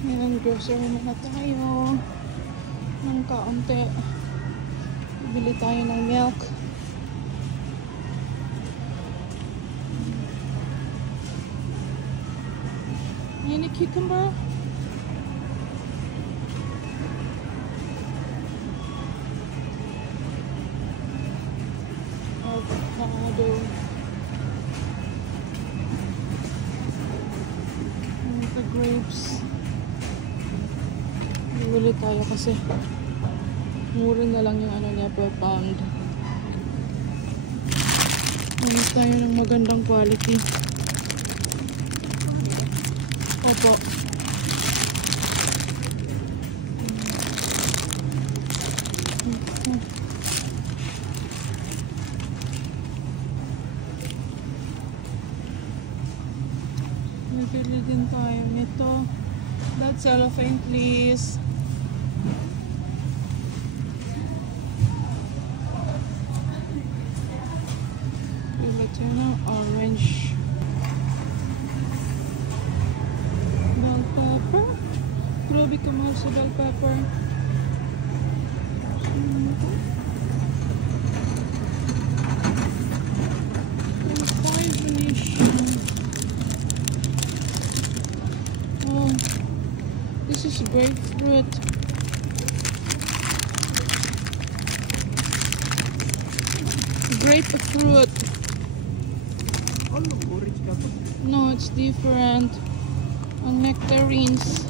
Ngayon, grocery muna tayo ng kaunti. Bili tayo ng milk. Any cucumber? Avocado. The grapes. Bili tayo kasi mura na lang yung ano niya per pound. Hanap tayo ng magandang quality. Opo. Nabili din tayo nito. That cellophane, please. Bili tayo ng orange. Bell pepper. Grabe ka mahal sa bell pepper. This is grapefruit. Grapefruit. No, it's different. And nectarines.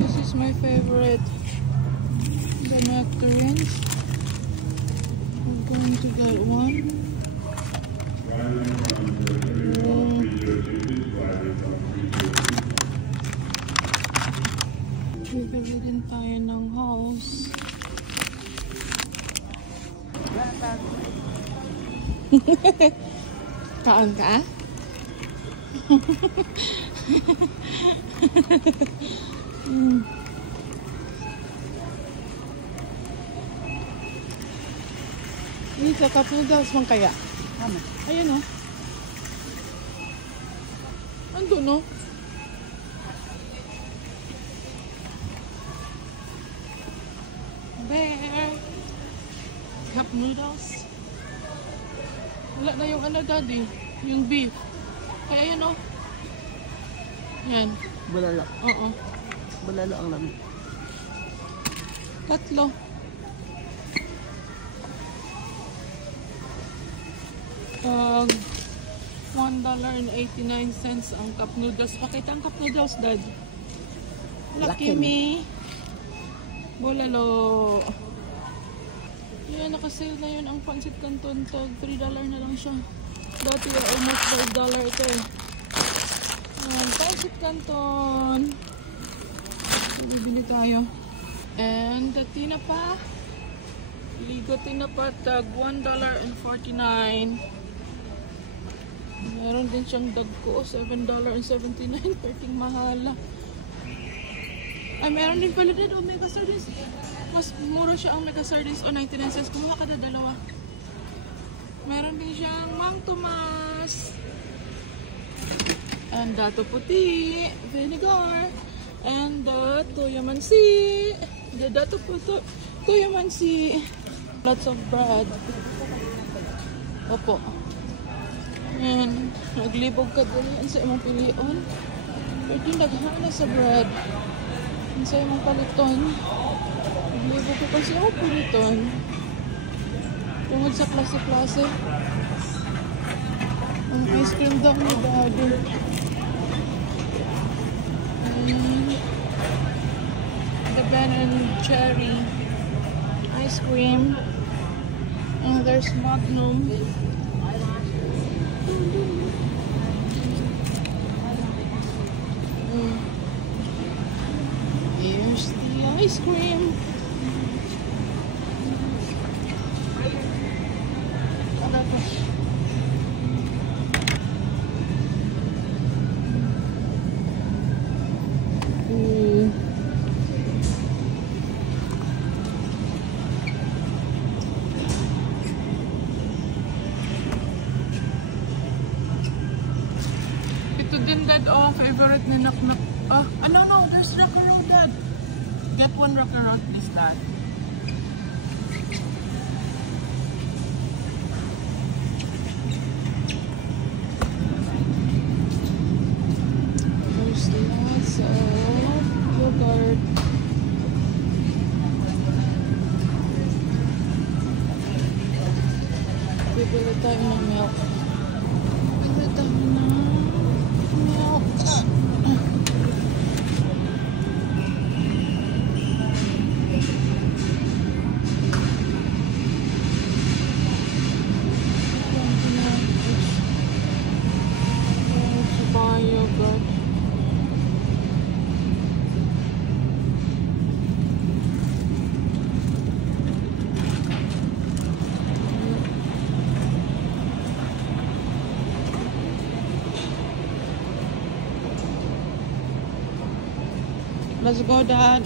This is my favorite. The nectarines. I'm going to get one. Bibili din tayo ng house. Kaon ka? Ini sa cup noodles man kaya? Ayun o. Andun o. There. Cup noodles. Wala na yung ano daddy. Yung beef. Kaya yun o. Yan. Bulalo. Oo. Bulalo ang laman. Tatlo. $1.89 ang cup noodles. Pakita ang cup noodles, Dad. Lucky me. Bulalo. Yan, nakasale na yun ang pancit canton. Tag $3 na lang siya. Dati almost $5 ito eh. Yan, pancit canton. Bibili tayo. And the tinapa. Ligo tinapa. Tag $1.49. Meron din siyang dagko, $7.79. Perting mahala. Ay, meron din pala din Omega Sardines. Mas mura siya ang Omega Sardines o 99 cents. Kumuha ka na dalawa. Meron din siyang Mang Tomas. And dato puti. Vinegar. And the Toyamansi. The dato puti. Toyamansi. Lots of bread. Opo. And naglibog ka din sa imong pilion. Pero naghana sa bread. Sa imong paliton. Naglibog ko kasi ako paliton. Tungod sa klase-klase. Ang ice cream daw ni Daddy. The Ben and Cherry ice cream. And there's Magnum. Here's the ice cream. Ito din dad, oh, favorite ni Naknak. No, there's Rock-A-Road, Dad. Get one Rock-A-Road, please, Dad. There's lots of yogurt. Bibili tayo ng milk. Bibili tayo ng milk. Buy yogurt. Let's go, Dad.